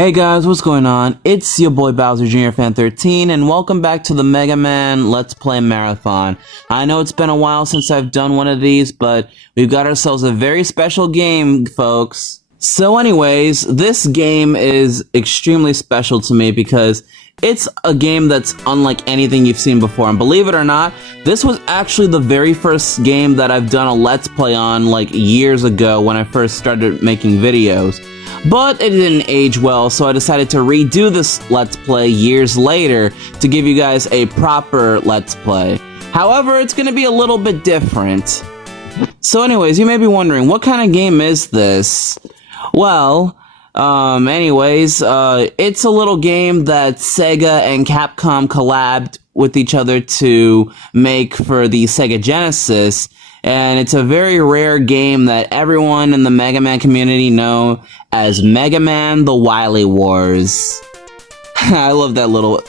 Hey guys, what's going on? It's your boy Bowser Jr. Fan 13 and welcome back to the Mega Man Let's Play Marathon. I know it's been a while since I've done one of these, but we've got ourselves a very special game, folks. So anyways, this game is extremely special to me because it's a game that's unlike anything you've seen before. And believe it or not, this was actually the very first game that I've done a Let's Play on like years ago when I first started making videos. But it didn't age well, so I decided to redo this Let's Play years later to give you guys a proper Let's Play. However, it's going to be a little bit different. So anyways, you may be wondering, what kind of game is this? Well, it's a little game that Sega and Capcom collabed with each other to make for the Sega Genesis. And it's a very rare game that everyone in the Mega Man community know as Mega Man The Wily Wars. I love that little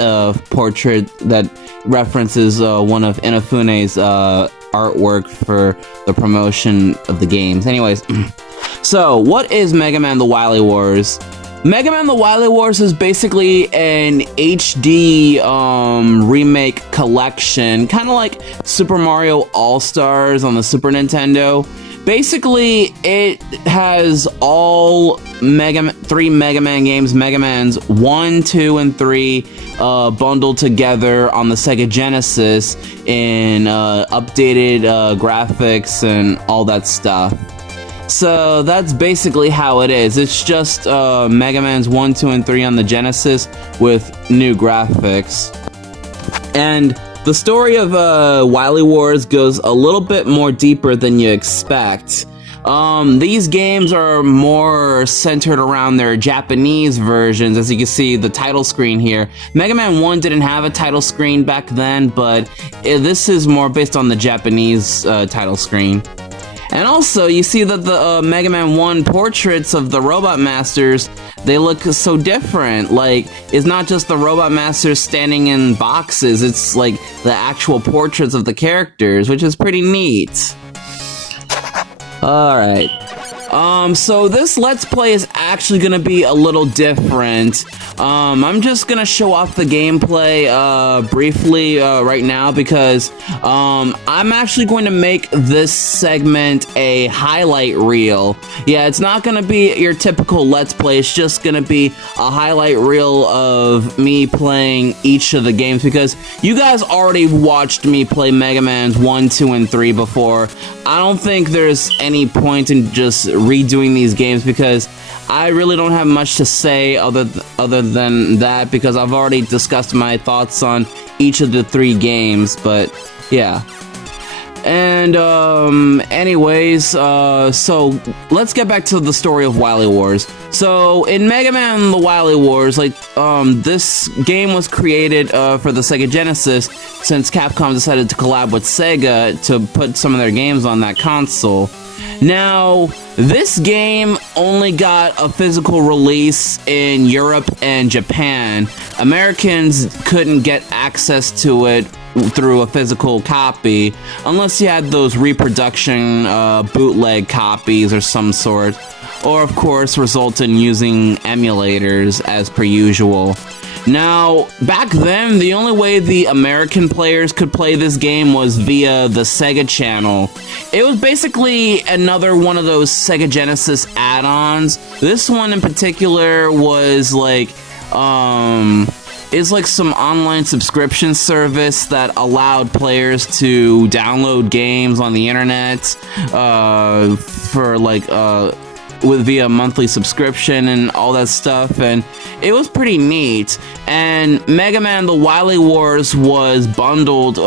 portrait that references one of Inafune's artwork for the promotion of the games. Anyways, so what is Mega Man The Wily Wars? Mega Man The Wily Wars is basically an HD remake collection, kind of like Super Mario All-Stars on the Super Nintendo. Basically, it has all three Mega Man games, Mega Man's 1, 2, and 3, bundled together on the Sega Genesis in updated graphics and all that stuff. So that's basically how it is. It's just Mega Man's 1, 2, and 3 on the Genesis with new graphics. And the story of Wily Wars goes a little bit more deeper than you expect. These games are more centered around their Japanese versions. As you can see, the title screen here. Mega Man 1 didn't have a title screen back then, but this is more based on the Japanese title screen. And also, you see that the Mega Man 1 portraits of the Robot Masters, they look so different. Like, it's not just the Robot Masters standing in boxes, it's like the actual portraits of the characters, which is pretty neat. Alright. So this Let's Play is actually gonna be a little different. I'm just gonna show off the gameplay briefly right now because I'm actually going to make this segment a highlight reel. Yeah, it's not gonna be your typical Let's Play, it's just gonna be a highlight reel of me playing each of the games because you guys already watched me play Mega Man's 1, 2, and 3 before. I don't think there's any point in just redoing these games because I really don't have much to say other than that because I've already discussed my thoughts on each of the 3 games, but yeah. And anyways, so let's get back to the story of Wily Wars. So in Mega Man The Wily Wars, like this game was created for the Sega Genesis since Capcom decided to collab with Sega to put some of their games on that console. Now, this game only got a physical release in Europe and Japan. Americans couldn't get access to it through a physical copy unless you had those reproduction bootleg copies or some sort, or of course result in using emulators as per usual. Now, back then, the only way the American players could play this game was via the Sega channel. It was basically another one of those Sega Genesis add-ons. This one in particular was like, is like some online subscription service that allowed players to download games on the internet for like via monthly subscription and all that stuff, and it was pretty neat. And Mega Man The Wily Wars was bundled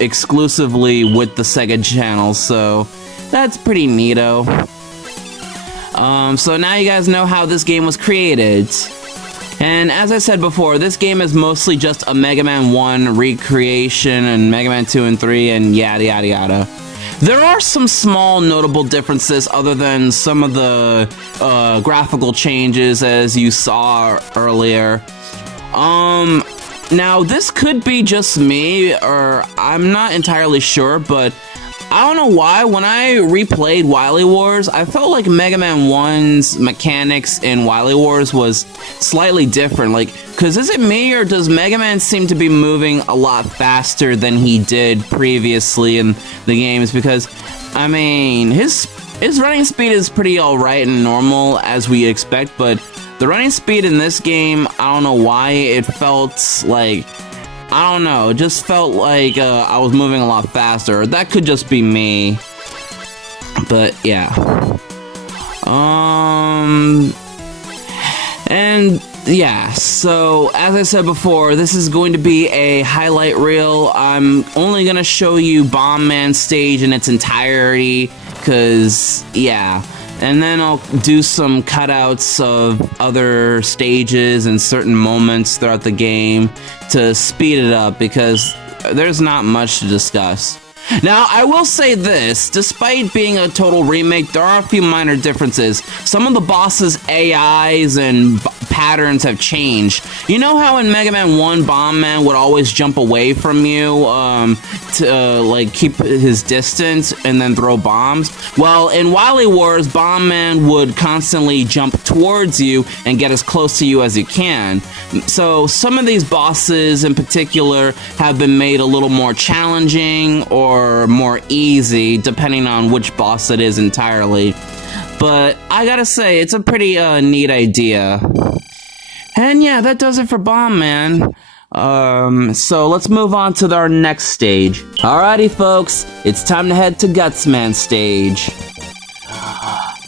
exclusively with the Sega channel, so that's pretty neato. So now you guys know how this game was created. And as I said before, this game is mostly just a Mega Man 1 recreation and Mega Man 2 and 3 and yada yada yada. There are some small notable differences other than some of the graphical changes as you saw earlier. Now this could be just me, or I'm not entirely sure, but I don't know why, when I replayed Wily Wars, I felt like Mega Man 1's mechanics in Wily Wars was slightly different. Like, cause is it me, or does Mega Man seem to be moving a lot faster than he did previously in the games? Because, I mean, his running speed is pretty alright and normal as we expect, but the running speed in this game, I don't know why, it felt like, I don't know, it just felt like I was moving a lot faster. That could just be me. But yeah. And yeah, so as I said before, this is going to be a highlight reel. I'm only gonna show you Bomb Man stage in its entirety, cause yeah. And then I'll do some cutouts of other stages and certain moments throughout the game to speed it up, because there's not much to discuss. Now, I will say this, despite being a total remake, there are a few minor differences. Some of the bosses' AIs and patterns have changed. You know how in Mega Man 1, Bomb Man would always jump away from you to like keep his distance and then throw bombs? Well, in Wily Wars, Bomb Man would constantly jump towards you and get as close to you as he can. So some of these bosses in particular have been made a little more challenging or more easy, depending on which boss it is entirely. But I gotta say, it's a pretty neat idea. And yeah, that does it for Bomb Man. So let's move on to our next stage. Alrighty folks, it's time to head to Guts Man stage.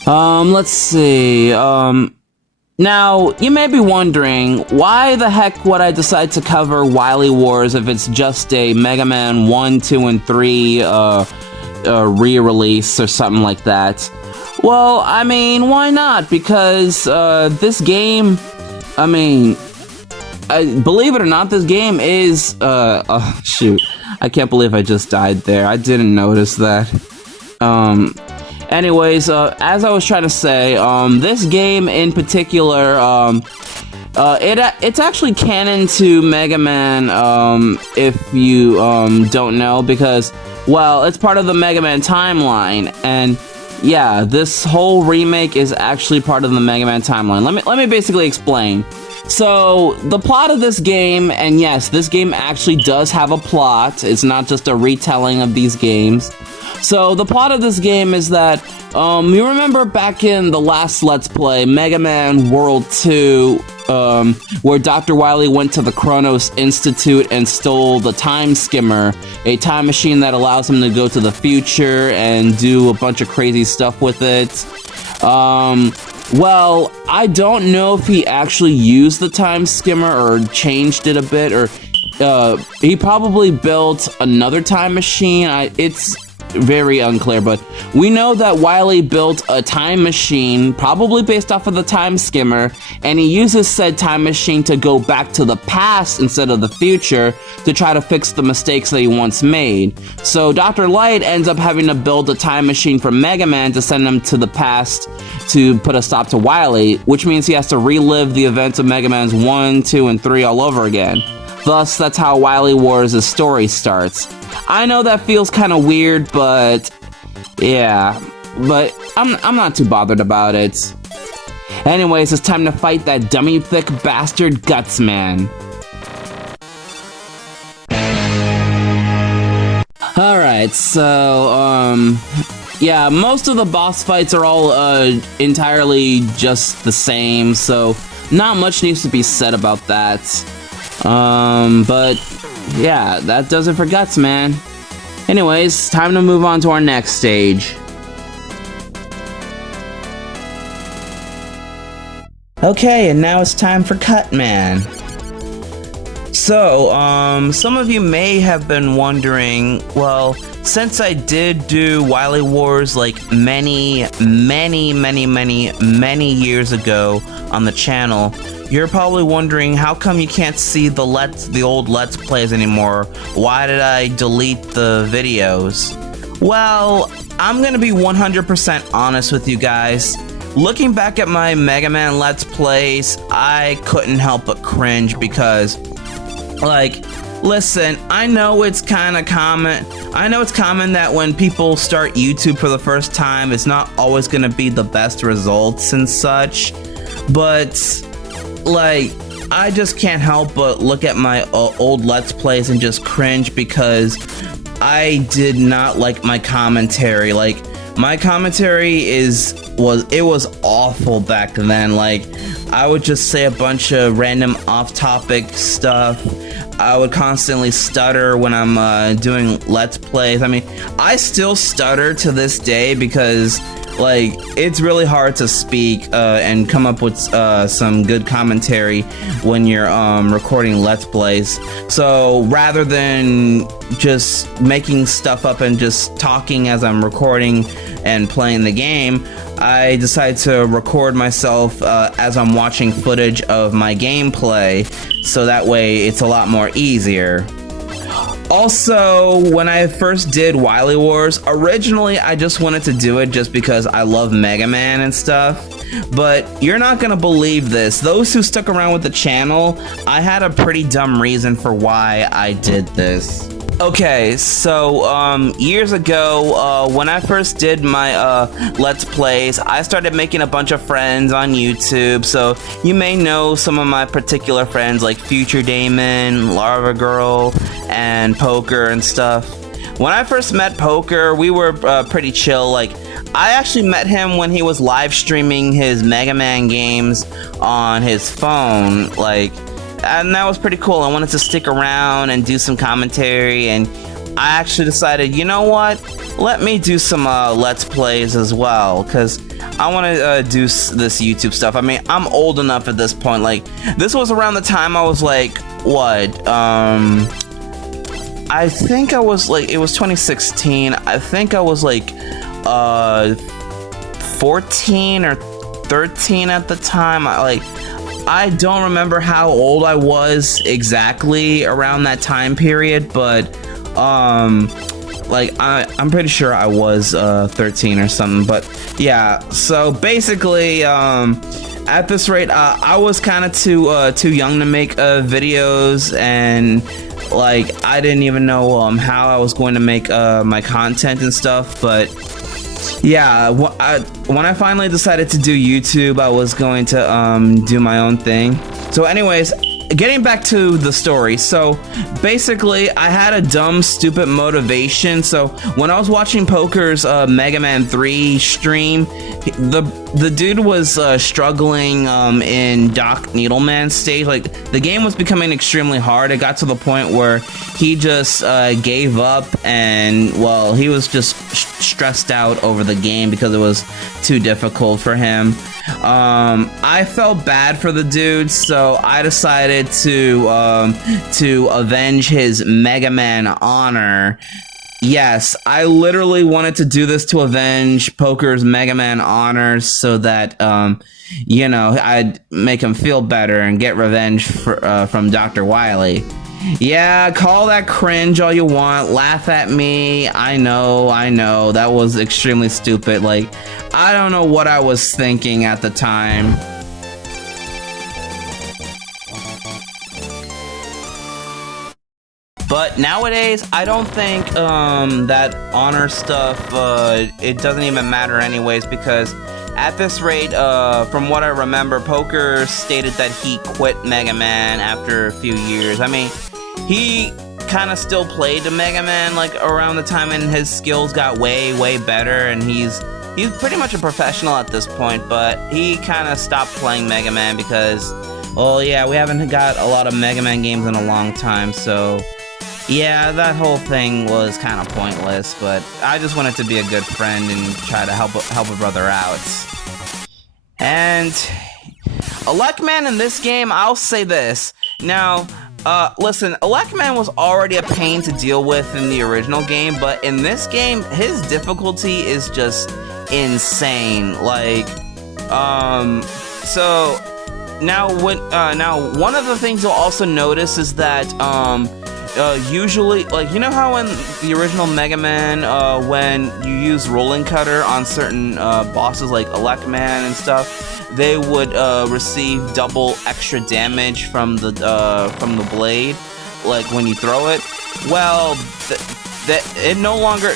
Let's see, now, you may be wondering, why the heck would I decide to cover Wily Wars if it's just a Mega Man 1, 2, and 3 re-release or something like that? Well, I mean, why not? Because this game, I mean, believe it or not, this game is, oh, shoot, I can't believe I just died there. I didn't notice that. Anyways, as I was trying to say, this game in particular, it's actually canon to Mega Man, if you don't know, because, well, it's part of the Mega Man timeline, and yeah, this whole remake is actually part of the Mega Man timeline. Let me basically explain. So, the plot of this game, and yes, this game actually does have a plot. It's not just a retelling of these games. So, the plot of this game is that, you remember back in the last Let's Play, Mega Man World 2, where Dr. Wily went to the Kronos Institute and stole the Time Skimmer, a time machine that allows him to go to the future and do a bunch of crazy stuff with it. Well, I don't know if he actually used the Time Skimmer or changed it a bit, or he probably built another time machine. It's very unclear, but we know that Wily built a time machine, probably based off of the Time Skimmer, and he uses said time machine to go back to the past instead of the future to try to fix the mistakes that he once made. So Dr. Light ends up having to build a time machine for Mega Man to send him to the past to put a stop to Wily, which means he has to relive the events of Mega Man's 1, 2, and 3 all over again. Thus, that's how Wily Wars' story starts. I know that feels kind of weird, but yeah, but I'm not too bothered about it. Anyways, it's time to fight that dummy thick bastard Guts Man. Alright, so, yeah, most of the boss fights are all, entirely just the same, so not much needs to be said about that. But yeah, that does it for Guts Man. Anyways, time to move on to our next stage. Okay, and now it's time for Cut Man. So, some of you may have been wondering, well, since I did do Wily Wars like many years ago on the channel, you're probably wondering, how come you can't see the old Let's Plays anymore? Why did I delete the videos? Well, I'm gonna be 100% honest with you guys. Looking back at my Mega Man Let's Plays, I couldn't help but cringe because, like, Listen, I know it's kind of common. I know it's common that when people start YouTube for the first time, it's not always going to be the best results and such. But, like, I just can't help but look at my old Let's Plays and just cringe because I did not like my commentary. Like, my commentary was awful back then. Like, I would just say a bunch of random off-topic stuff. I would constantly stutter when I'm doing Let's Plays. I mean, I still stutter to this day because, like, it's really hard to speak and come up with some good commentary when you're recording Let's Plays. So rather than just making stuff up and just talking as I'm recording and playing the game, I decided to record myself as I'm watching footage of my gameplay, so that way it's a lot more easier. Also, when I first did Wily Wars, originally I just wanted to do it just because I love Mega Man and stuff. But you're not gonna believe this. Those who stuck around with the channel, I had a pretty dumb reason for why I did this. Okay, so years ago, when I first did my Let's Plays, I started making a bunch of friends on YouTube. So you may know some of my particular friends like Future Damon, Larva Girl, and Poker and stuff. When I first met Poker, we were pretty chill. Like, I actually met him when he was live streaming his Mega Man games on his phone. Like, and that was pretty cool. I wanted to stick around and do some commentary, and I actually decided, you know what? Let me do some Let's Plays as well, because I want to do this YouTube stuff. I mean, I'm old enough at this point. Like, this was around the time I was like, what? I think I was like, it was 2016. I think I was like 14 or 13 at the time. I don't remember how old I was exactly around that time period, but like I'm pretty sure I was 13 or something. But yeah, so basically at this rate, I was kind of too young to make videos, and like I didn't even know how I was going to make my content and stuff. But yeah, when I finally decided to do YouTube, I was going to do my own thing. So anyways, getting back to the story. So basically, I had a dumb, stupid motivation. So when I was watching Poker's Mega Man 3 stream, the dude was struggling in Doc Needleman stage. Like, the game was becoming extremely hard. It got to the point where he just gave up, and well, he was just stressed out over the game because it was too difficult for him. I felt bad for the dude, so I decided to avenge his Mega Man honor. Yes, I literally wanted to do this to avenge Poker's Mega Man honors so that, you know, I'd make him feel better and get revenge from Dr. Wily. Yeah, call that cringe all you want, laugh at me, I know, that was extremely stupid. Like, I don't know what I was thinking at the time. But nowadays, I don't think that honor stuff, it doesn't even matter anyways, because at this rate, from what I remember, Poker stated that he quit Mega Man after a few years. I mean, he kind of still played the Mega Man like around the time, and his skills got way better, and he's pretty much a professional at this point. But he kind of stopped playing Mega Man because, well, yeah, we haven't got a lot of Mega Man games in a long time, so yeah, that whole thing was kind of pointless. But I just wanted to be a good friend and try to help a brother out. And Electman in this game, I'll say this now. Listen, Electman was already a pain to deal with in the original game, but in this game, his difficulty is just insane. Like, so now one of the things you'll also notice is that, usually, like, you know how in the original Mega Man, when you use Rolling Cutter on certain bosses like Electman and stuff, they would receive double extra damage from the blade. like when you throw it, well, it no longer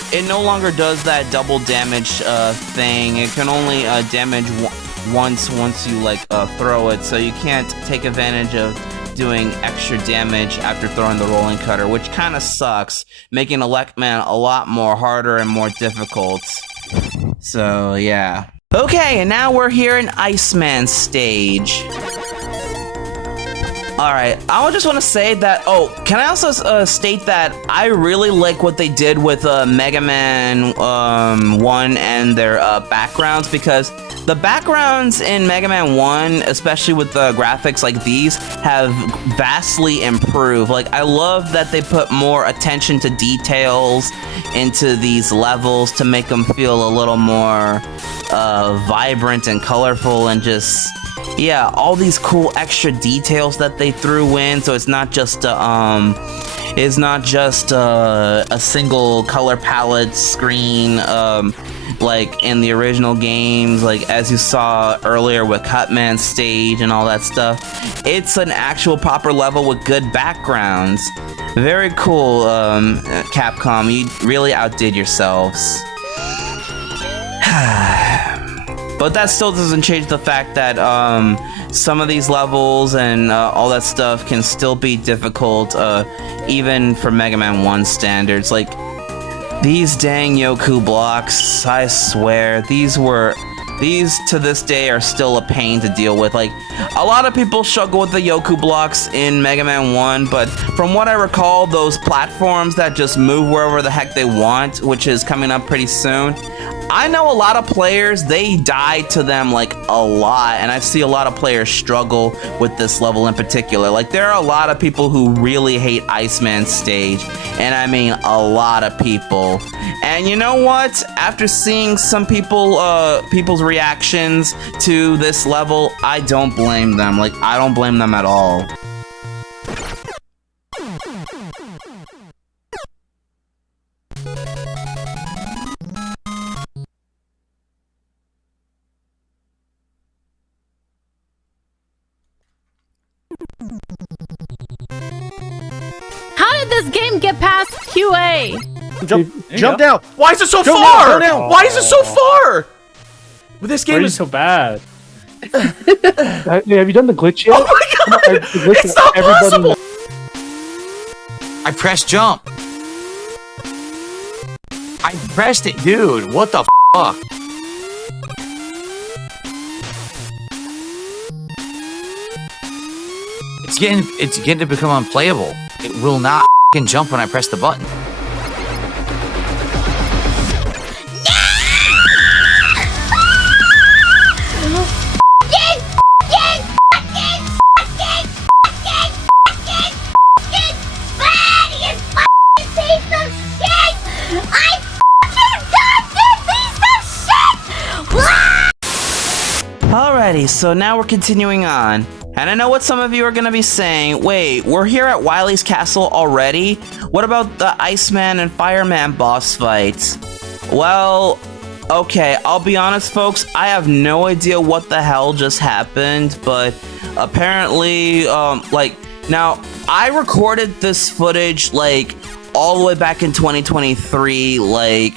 does that double damage thing. It can only damage once you like throw it, so you can't take advantage of doing extra damage after throwing the rolling cutter, which kind of sucks, making Electman a lot more harder and more difficult. So yeah. Okay, and now we're here in Iceman stage. Alright, I just want to say that, can I also state that I really like what they did with Mega Man 1 and their backgrounds, because the backgrounds in Mega Man 1, especially with the graphics like these, have vastly improved. Like, I love that they put more attention to details into these levels to make them feel a little more vibrant and colorful, and just, yeah, all these cool extra details that they threw in, so it's not just a single color palette screen, like in the original games, like as you saw earlier with Cutman stage and all that stuff. It's an actual proper level with good backgrounds. Very cool, Capcom. You really outdid yourselves. But that still doesn't change the fact that some of these levels and all that stuff can still be difficult, even for Mega Man 1 standards. Like, these dang Yoku blocks, I swear, these to this day are still a pain to deal with. Like, a lot of people struggle with the Yoku blocks in Mega Man 1, but from what I recall, those platforms that just move wherever the heck they want, which is coming up pretty soon, I know a lot of players, they die to them like a lot, and I see a lot of players struggle with this level in particular. Like, there are a lot of people who really hate Iceman stage, and I mean a lot of people. And you know what? After seeing some people's reactions to this level, I don't blame them. Like, I don't blame them at all. How did this game get past QA? Jump down! Why is it so Go far? down. Why is it so far? But this game is so bad. Have you done the glitch yet? Oh my god! It's not possible! I pressed jump. I pressed it, dude. What the fuck? It's getting to become unplayable. It will not fucking jump when I press the button. Alrighty, so now we're continuing on. And I know what some of you are gonna be saying. Wait, we're here at Wily's castle already? What about the Iceman and Fireman boss fights? Well, okay, I'll be honest, folks, I have no idea what the hell just happened, but apparently, now, I recorded this footage, like, all the way back in 2023, like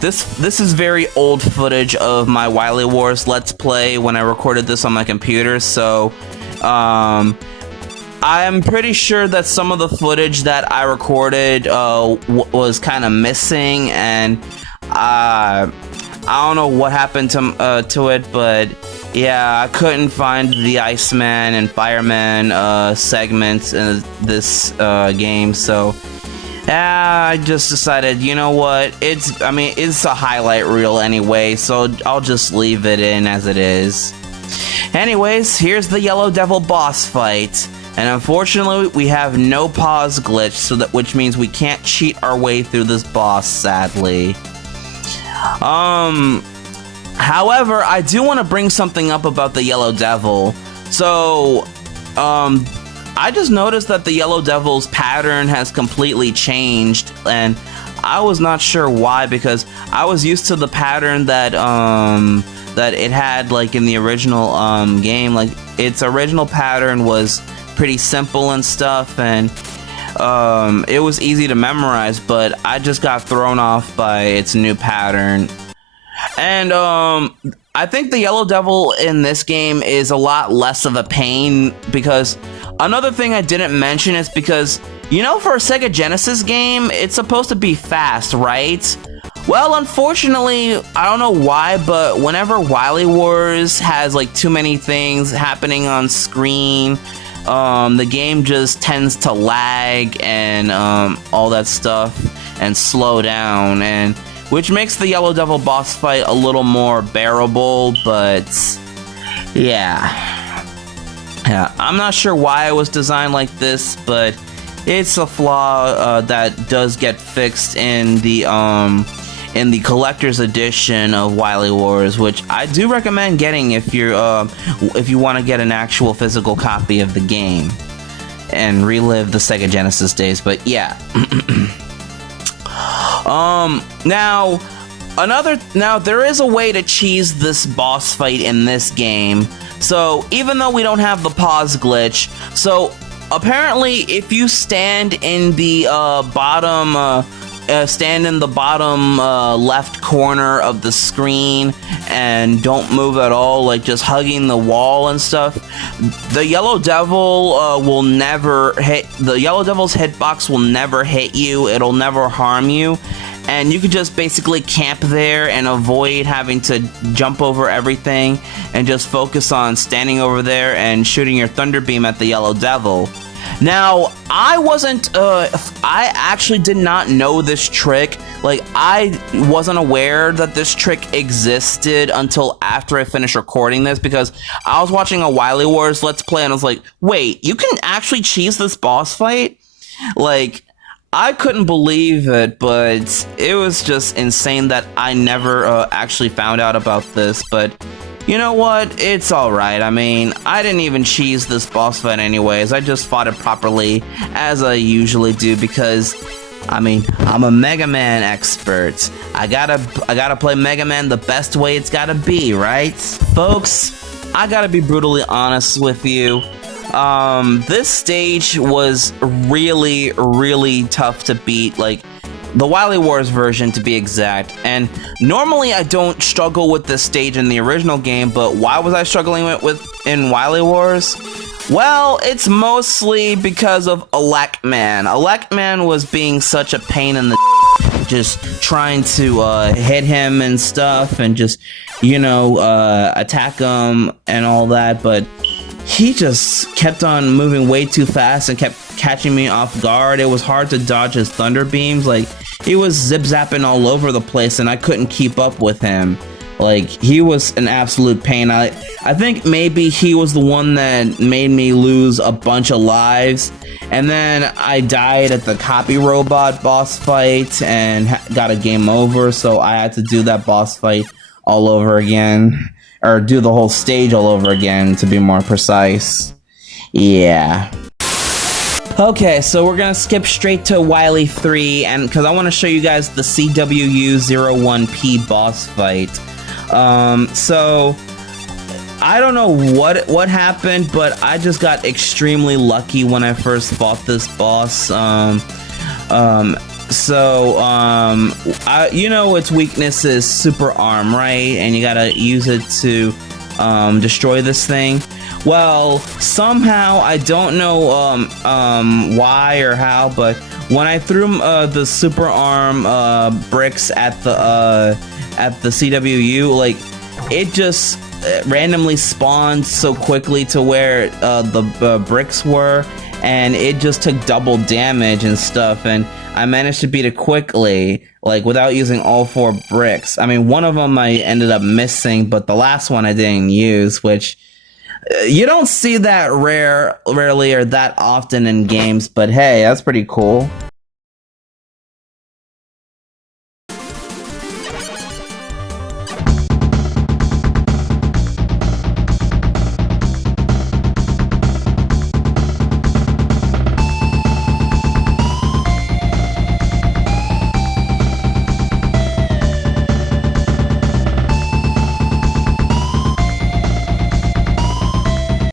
this is very old footage of my Wily Wars Let's Play when I recorded this on my computer, so I'm pretty sure that some of the footage that I recorded was kind of missing, and I don't know what happened to it, but yeah, I couldn't find the Iceman and Fireman segments in this game, so I just decided, you know what, it's a highlight reel anyway, so I'll just leave it in as it is. Anyways, here's the Yellow Devil boss fight, and unfortunately we have no pause glitch, which means we can't cheat our way through this boss, sadly. However, I do want to bring something up about the Yellow Devil. So, I just noticed that the Yellow Devil's pattern has completely changed, and I was not sure why, because I was used to the pattern that that it had, like, in the original game. Like, its original pattern was pretty simple and stuff, and it was easy to memorize, but I just got thrown off by its new pattern. And I think the Yellow Devil in this game is a lot less of a pain, because another thing I didn't mention is because, you know, for a Sega Genesis game, it's supposed to be fast, right? Well, unfortunately, I don't know why, but whenever Wily Wars has like too many things happening on screen, the game just tends to lag and all that stuff and slow down, and which makes the Yellow Devil boss fight a little more bearable, but yeah, I'm not sure why it was designed like this, but it's a flaw that does get fixed in the collector's edition of Wily Wars, which I do recommend getting if you want to get an actual physical copy of the game and relive the Sega Genesis days. But yeah. Now there is a way to cheese this boss fight in this game. So even though we don't have the pause glitch, so apparently if you stand in the bottom left corner of the screen and don't move at all, like just hugging the wall and stuff, the Yellow Devil will never hit. The Yellow Devil's hitbox will never hit you. It'll never harm you. And you could just basically camp there and avoid having to jump over everything and just focus on standing over there and shooting your Thunder Beam at the Yellow Devil. Now, I actually did not know this trick. Like, I wasn't aware that this trick existed until after I finished recording this, because I was watching a Wily Wars Let's Play and I was like, wait, you can actually cheese this boss fight? Like, I couldn't believe it, but it was just insane that I never actually found out about this. But you know what? It's alright. I mean, I didn't even cheese this boss fight anyways. I just fought it properly, as I usually do, because, I mean, I'm a Mega Man expert. I gotta play Mega Man the best way it's gotta be, right? Folks, I gotta be brutally honest with you. This stage was really, really tough to beat, like, the Wily Wars version to be exact, and normally I don't struggle with this stage in the original game, but why was I struggling with in Wily Wars? Well, it's mostly because of Electman. Electman was being such a pain in the just trying to hit him and stuff and just, you know, attack him and all that, but he just kept on moving way too fast and kept catching me off guard. It was hard to dodge his thunder beams. Like, he was zip-zapping all over the place and I couldn't keep up with him. Like, he was an absolute pain. I think maybe he was the one that made me lose a bunch of lives. And then I died at the copy robot boss fight and got a game over, so I had to do that boss fight all over again. Or do the whole stage all over again, to be more precise. Yeah. Okay, so we're gonna skip straight to Wily 3, and because I want to show you guys the CWU-01P boss fight. So I don't know what happened, but I just got extremely lucky when I first fought this boss. You know its weakness is super arm, right? And you gotta use it to destroy this thing. Well, somehow, I don't know why or how, but when I threw the super arm bricks at the CWU, like, it just randomly spawned so quickly to where the bricks were, and it just took double damage and stuff, and I managed to beat it quickly, like, without using all 4 bricks. I mean, one of them I ended up missing, but the last one I didn't use, which you don't see that rarely or that often in games, but hey, that's pretty cool.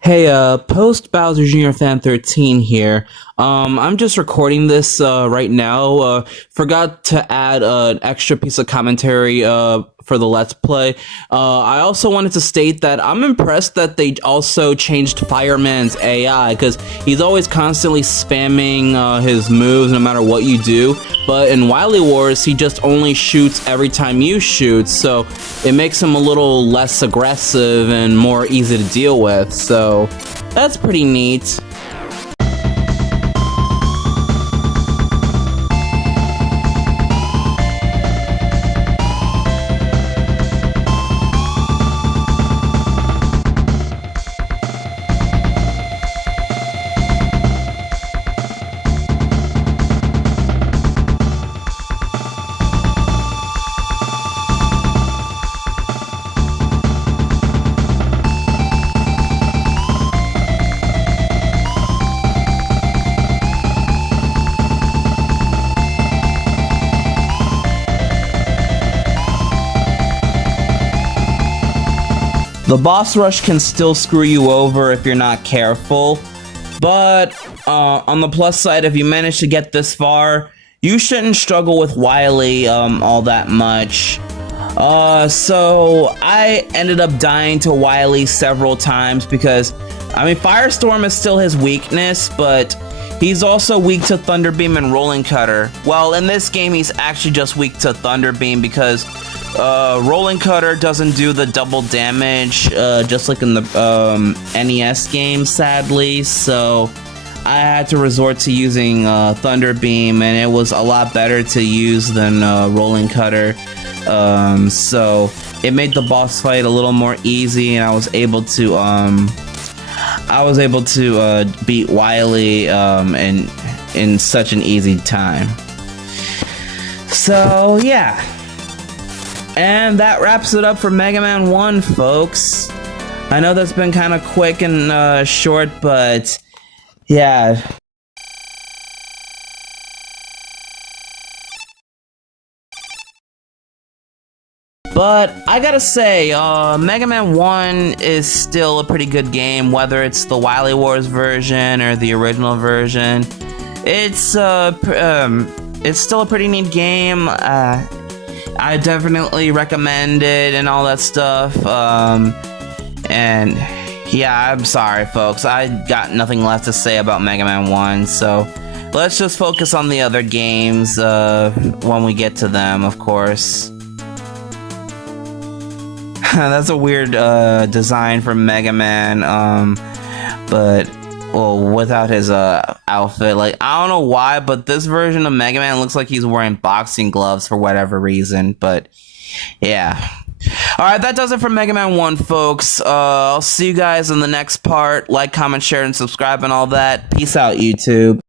Hey, post Bowser Jr. Fan 13 here. I'm just recording this right now. Forgot to add an extra piece of commentary for the Let's Play. I also wanted to state that I'm impressed that they also changed Fireman's AI, because he's always constantly spamming his moves no matter what you do. But in Wily Wars, he just only shoots every time you shoot, so it makes him a little less aggressive and more easy to deal with, so that's pretty neat. The boss rush can still screw you over if you're not careful, but on the plus side, if you manage to get this far, you shouldn't struggle with Wily all that much. So I ended up dying to Wily several times because, I mean, Firestorm is still his weakness, but he's also weak to Thunder Beam and Rolling Cutter. Well, in this game, he's actually just weak to Thunder Beam because Rolling Cutter doesn't do the double damage, just like in the NES game, sadly, so I had to resort to using Thunder Beam, and it was a lot better to use than Rolling Cutter, so it made the boss fight a little more easy, and I was able to beat Wily in such an easy time. So yeah. And that wraps it up for Mega Man 1, folks. I know that's been kind of quick and short, but yeah. But I gotta say, Mega Man 1 is still a pretty good game, whether it's the Wily Wars version or the original version. It's still a pretty neat game. I definitely recommend it and all that stuff, and yeah, I'm sorry folks, I got nothing left to say about Mega Man 1, so let's just focus on the other games when we get to them, of course. That's a weird design for Mega Man, but well, without his outfit, like, I don't know why, but this version of Mega Man looks like he's wearing boxing gloves for whatever reason, but yeah. Alright, that does it for Mega Man 1, folks. I'll see you guys in the next part. Like, comment, share, and subscribe and all that. Peace out, YouTube.